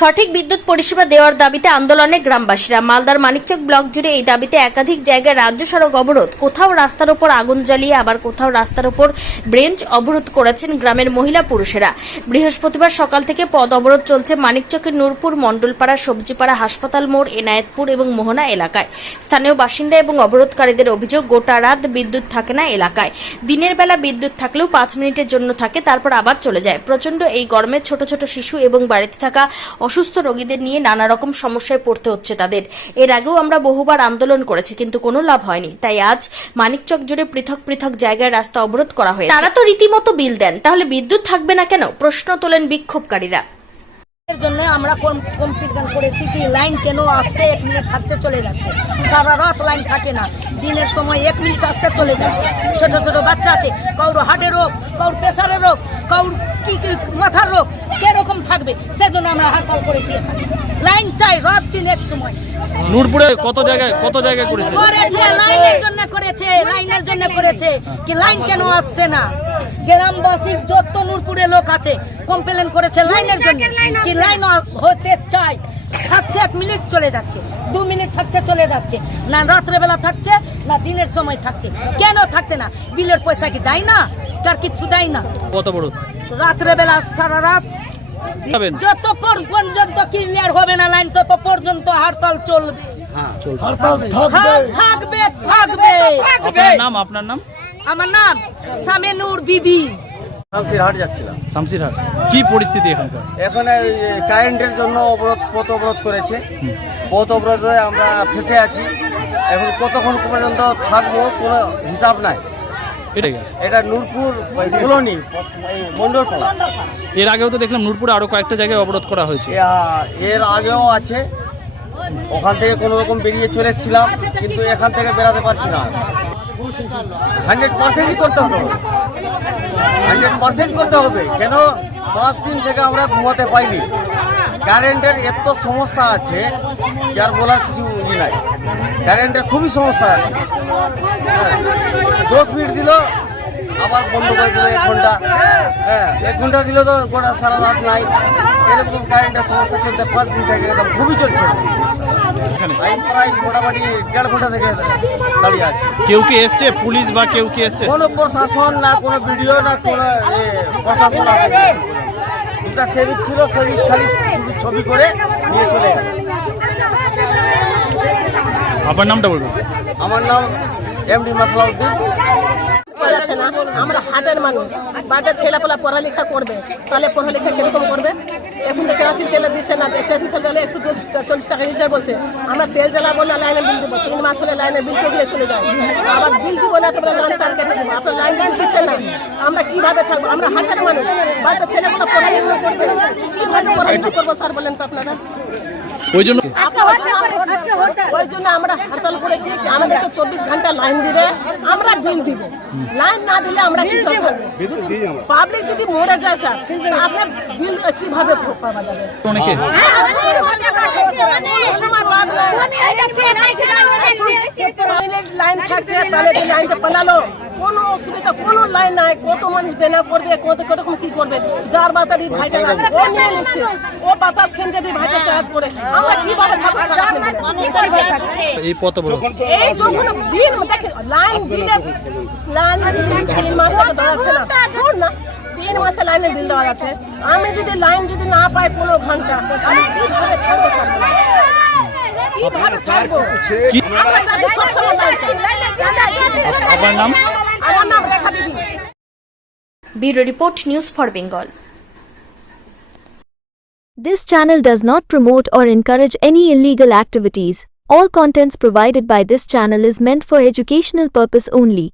সঠিক বিদ্যুৎ পরিষেবা দেওয়ার দাবিতে আন্দোলনে গ্রামবাসীরা। মালদার মানিকচক ব্লক জুড়ে এই দাবিতে একাধিক জায়গায় রাজ্য সড়ক অবরোধ। কোথাও রাস্তার ওপর আগুন জ্বালিয়ে আবার কোথাও রাস্তার ওপর ব্রেঞ্চ অবরোধ করেছেন গ্রামের মহিলা পুরুষেরা। বৃহস্পতিবার সকাল থেকে পদ অবরোধ চলছে মানিকচকের নূরপুর, মণ্ডলপাড়া, সবজিপাড়া হাসপাতাল মোড়, এনায়েতপুর এবং মোহনা এলাকায়। স্থানীয় বাসিন্দা এবং অবরোধকারীদের অভিযোগ, গোটা রাত বিদ্যুৎ থাকে না এলাকায়। দিনের বেলা বিদ্যুৎ থাকলেও পাঁচ মিনিটের জন্য থাকে, তারপর আবার চলে যায়। প্রচণ্ড এই গরমে ছোট ছোট শিশু এবং বাড়িতে থাকা অসুস্থ রোগীদের নিয়ে নানা রকম সমস্যায় পড়তে হচ্ছে তাদের। এর আগেও আমরা বহুবার আন্দোলন করেছি কিন্তু কোনো লাভ হয়নি। তাই আজ মানিকচক জুড়ে পৃথক পৃথক জায়গায় রাস্তা অবরোধ করা হয়েছে। তারা তো রীতিমতো বিল দেন তাহলে বিদ্যুৎ থাকবে না কেন? প্রশ্ন তোলেন বিক্ষোভকারীরা। এর জন্য আমরা কমপ্লিট করেছি কি? লাইন কেন আসছে? এক মিনিট থাকতে চলে যাচ্ছে। সারা রাত লাইন থাকে না। দিনের সময় এক মিনিট আসছে চলে যাচ্ছে। ছোট ছোট বাচ্চা আছে। কাউর হার্টের রোগ কাউর প্রেশারের রোগ কাউর কি কি মাথার রোগ কীরকম থাকবে সেজন্য আমরা হরতাল করেছি এখানে। লাইন চাই রাত দিন এক সময়। নূরপুরে কত জায়গায় কত জায়গায় করেছে? করেছে লাইনের জন্য করেছে লাইনের জন্য করেছে। কি লাইন কেন আসছে না? গ্রামবাসী যত নূরপুরে লোক আছে কমপ্লেন করেছে লাইনের জন্য। কি লাইন হতে চাই থাকছে এক মিনিট চলে যাচ্ছে। দু মিনিট থাকছে চলে যাচ্ছে। না রাত্রেবেলা থাকছে না দিনের সময় থাকছে। কেন থাকছে না? বিলের পয়সা কি দেয় না? তার কিছু দেয় না? কত বড়? রাত্রেবেলা সারা রাত? যত পর্যন্ত ক্লিয়ার হবে না লাইন তত পর্যন্ত হরতাল চলবে। হ্যাঁ, থাকবে। থাকবে আপনার নাম আপনার নাম? আমার নাম সামেনুর বিবি। শামসির হাট যাচ্ছিলাম। শামসিরহাট। কি পরিস্থিতি এখানকার? এখানে এই কারেন্টের জন্য অবরোধ পথ অবরোধ করেছে। পথ অবরোধে আমরা ফেসে আছি। এখন কতক্ষণ পর্যন্ত থাকব কোনো হিসাব নাই। এটা নূরপুর কলোনি মন্ডলপাড়া এর আগেও তো দেখলাম নূরপুরে আরও কয়েকটা জায়গায় অবরোধ করা হয়েছে। এর আগেও আছে। ওখান থেকে কোনো রকম বেরিয়ে চলে এসেছিলাম কিন্তু এখান থেকে বেরাতে পারছি না। হান্ড্রেড পার্সেন্টই করতে হবে। হান্ড্রেড পার্সেন্ট করতে হবে। কেন? পাঁচ দিন থেকে আমরা ঘুমাতে পাইনি। কারেন্টের এত সমস্যা আছে যার বলার কিছু ই নাই। কারেন্টের খুবই সমস্যা আছে। হ্যাঁ, দশ মিনিট দিল আবার বন্ধ করে দিল এক ঘণ্টা। হ্যাঁ এক ঘণ্টা দিল তো গোটা সারা রাত নাই। এরকম কারেন্টের সমস্যা চলতে পাঁচ দিন থেকে খুবই চলছে। মোটামুটি দেড় ঘণ্টা থেকে দাঁড়িয়ে আছে কেউ কি এসছে? পুলিশ বা কেউ কি এসছে? কোনো প্রশাসন না কোনো ভিডিও না কোনো প্রশাসন আছে। দুটা সেবিক ছিল সেবিক খালি ছবি করে নিয়ে চলে গেল। আপনার নামটা বলবেন আমার নাম এম ডি যাচ্ছে না আমরা হাটের মানুষ। বাটের ছেলেপেলা পড়ালেখা করবে তাহলে পড়ালেখা কীরকম করবে? এখন তো কেরাসিন তেলে দিচ্ছে না কেরাসিন তেল দিলে একশো চল্লিশ টাকা লিটার বলছে। আমরা তেল জ্বালা বললে লাইনে বিল দেবো। তিন মাস হলে লাইনে বিল দিয়ে চলে যায়। আবার বিল দিব না তোমরা লাইন তার কেটে দেবো। আপনার লাইন বিল দিচ্ছে না আমরা কীভাবে থাকব? আমরা হাটের মানুষ। বাটের ছেলেপেলা পড়ালেখা করবে কীভাবে পড়ালেখা করব স্যার বলেন তো আপনারা? ওই জন্য ওই জন্য আমরা হরতাল করেছি যে আমাদেরকে চব্বিশ ঘণ্টা লাইন দিবে আমরা বিল দিব। লাইন না দিলে আমরা কি পাবলিক যদি মরে যায় স্যার আপনার বিল কীভাবে পাওয়া যাবে? অনেকে। লাইন থাকছে তাহলে লাইনটা কোনো অসুবিধা কোনো লাইন নাই কত মানুষ বেনা করবে কত কি করবে যার বাতারি ভাইটা আছে। ও নিয়ে নিচ্ছে ও বাতাস খেন যদি ভাইটা চার্জ করে। আমরা কীভাবে থাকব সারাদিন? কীভাবে থাকব? এই পথ অবরোধ। এই যখন দিন দেখে লাইন দিলে লাইন তিন মাস থেকে দাঁড়াচ্ছে না। শোন না তিন মাসে লাইনে বিল দেওয়া যাচ্ছে। আমি যদি লাইন যদি না পাই পনেরো ঘণ্টা আমি কীভাবে থাকব কিভাবে থাকবো কি আমরা চাচ্ছি সবসময় লাইন চাই। আপনার নাম আমার নাম রেখা দিদি bureau report news for Bengal This channel does not promote or encourage any illegal activities. All contents provided by this channel is meant for educational purpose only.